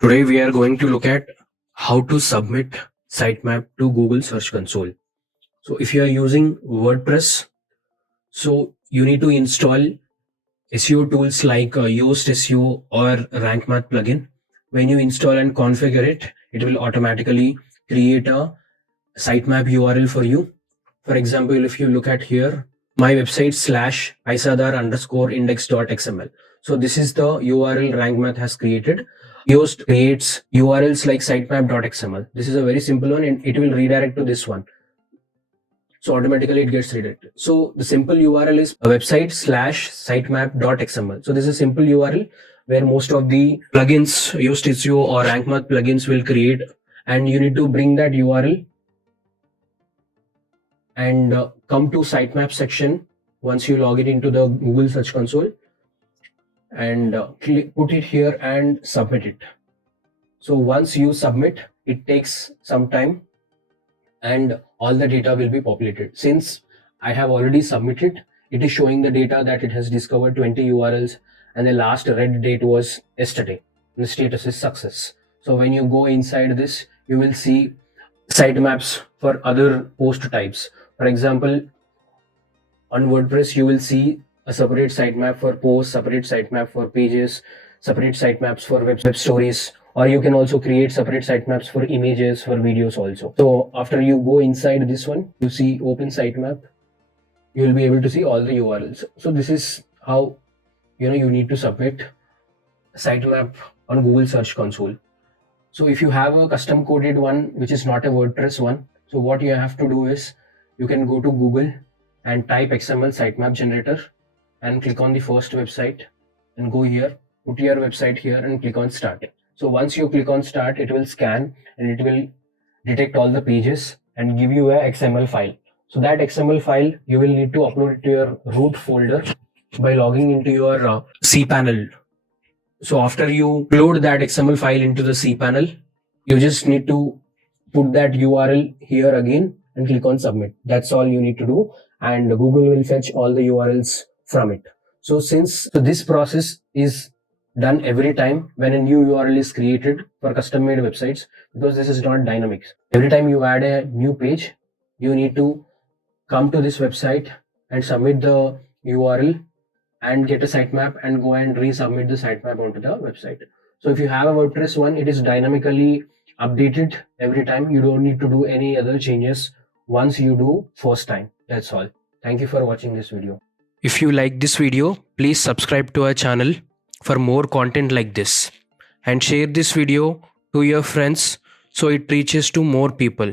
Today we are going to look at how to submit sitemap to Google Search Console. So if you are using WordPress, so you need to install SEO tools like Yoast SEO or Rank Math plugin. When you install and configure it, it will automatically create a sitemap URL for you. For example, if you look at here, my website /isadar_index.xml. So this is the URL Rank Math has created. Yoast creates URLs like sitemap.xml. This is a very simple one and it will redirect to this one. So automatically it gets redirected. So the simple URL is a website /sitemap.xml. So this is a simple URL where most of the plugins, Yoast SEO or Rank Math plugins will create, and you need to bring that URL and come to sitemap section once you log it into the Google Search Console and put it here and submit it. So once you submit, it takes some time and all the data will be populated. Since I have already submitted, it is showing the data that it has discovered 20 URLs and the last read date was yesterday. The status is success. So when you go inside this, you will see sitemaps for other post types. For example, on WordPress, you will see a separate sitemap for posts, separate sitemap for pages, separate sitemaps for web stories, or you can also create separate sitemaps for images, for videos also. So after you go inside this one, you see open sitemap, you will be able to see all the URLs. So this is how you need to submit sitemap on Google Search Console. So if you have a custom coded one which is not a WordPress one, so what you have to do is you can go to Google and type XML sitemap generator and click on the first website and go here, put your website here and click on start. So once you click on start, it will scan and it will detect all the pages and give you a XML file. So that XML file you will need to upload it to your root folder by logging into your cPanel. So after you upload that XML file into the cPanel, you just need to put that URL here again and click on submit. That's all you need to do, and Google will fetch all the URLs from it. So this process is done every time when a new URL is created for custom made websites, because this is not dynamic. Every time you add a new page, you need to come to this website and submit the URL and get a sitemap and go and resubmit the sitemap onto the website. So if you have a WordPress one, it is dynamically updated every time. You don't need to do any other changes once you do first time. That's all. Thank you for watching this video. If you like this video, please subscribe to our channel for more content like this and share this video to your friends so it reaches to more people.